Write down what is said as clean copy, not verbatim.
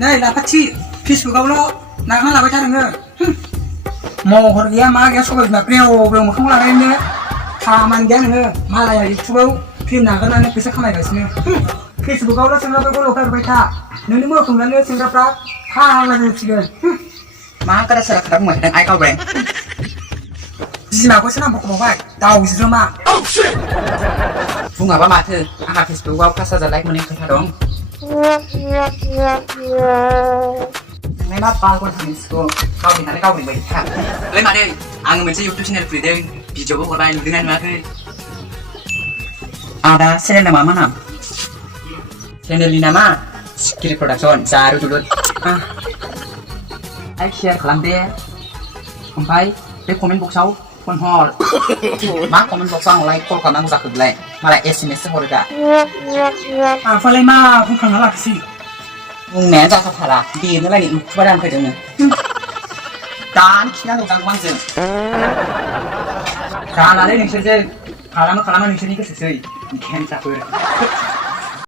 नै लाफाथि फेसबुकआवल' नागारना लाबाय था नोङो महर गैया मा गैया सबाय बिमा ब्रेव ब्रेव मोखां लागायनो खामानि गैया नोङो मालाया इउटुबाव फिल्म नागारनानै फैसा खामायगासिनो फेसबुकआवल' सेंग्राफोरखौ लगायबाय था नोंनि महरखौ नुनानै सेंग्राफ्रा फाग्ला जासिगोन मा गोदा सोरा खोथा बुंबाय थादों आइ गावब्रें बिमाखौसो नांबोखबावबाय दाउज्रोमा बुङाबा माथो आंहा फेसबुकआव 5,000 लाइक मोननाय खोथा दं नोंलाय मा बालगन थांसिगौ गावब्रेंनानै गावब्रें बायदि था ओइ मादै आङो मोनसे इउटुब चेनेल खुलिदों भिडिअबो हरबाय नुदोंना नुवाखै आदा चेनेलना मा नाम चेनेलनि नामा सिखिरि प्रडाक्सन जारु दुलुर लाइक शेयार खालाम दे ओमफ्राय बे कमेन्ट बक्सआव फन हर मा कमेन्ट बक्सआव आं लाइक कल खालामनांगौ जाखो बिलाय मालाय SMS सो हरो दा आंहालाय मा बुंखांना लाखिसै बुंनाया जाखाथारा बेनोलाय इउटुबार जानो फैदोंनो दानो खिनांगौ जागौ आंजों जानानै नोंसोरजों खालामो नोंसोरनि गोसोसै खेमसाफोर